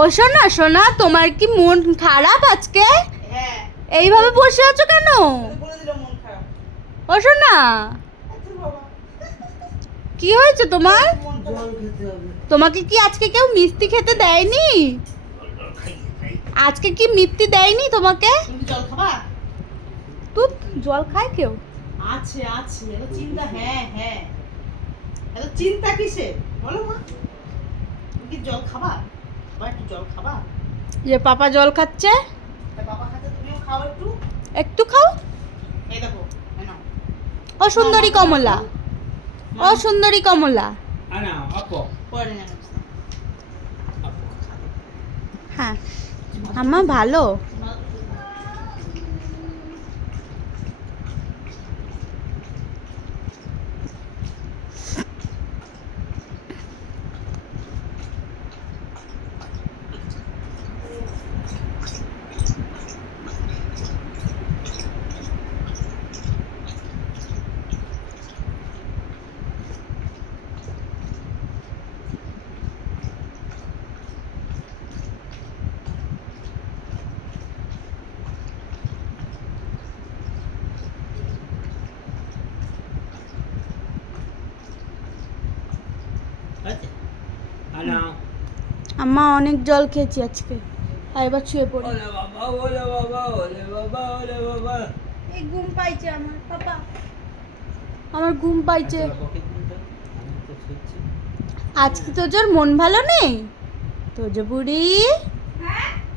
ও সোনা সোনা, তোমার কি মন খারাপ আজকে? হ্যাঁ, এইভাবে বসে আছো কেন? বলে দিল মন খারাপ। ও সোনা, আচ্ছা বাবা, কি হয়েছে তোমার? মন জল খেতে হবে। তোমাকে কি আজকে কেউ মিষ্টি খেতে দেয়নি? আজকে কি মিষ্টি দেয়নি তোমাকে? তুমি জল খাবা? তুই জল খায় কেউ? আছে আছে, এত চিন্তা। হ্যাঁ হ্যাঁ, এত চিন্তা কিসে বলো মা? তুমি কি জল খাবা? বা একটু জল খাবা? যে পাপা জল খাচ্ছে, তা বাবা খাতে তুমিও খাও একটু। একটু খাও। এই দেখো, এই নাও। ও সুন্দরী কমলা, ও সুন্দরী কমলা। আনা আপো পরে নিয়ে নেবো। হ্যাঁ আম্মা ভালো। আছে আনা আম্মা অনেক জল খেয়েছি আজকে, আর এবার শুয়ে পড়ি। ওলে বাবা ওলে বাবা ওলে বাবা ওলে বাবা এই ঘুম পাইছে আমার পাপা, আমার ঘুম পাইছে। আমি তো শুচ্ছি। আজকে তো তোর মন ভালো নেই? তো যে বুড়ি,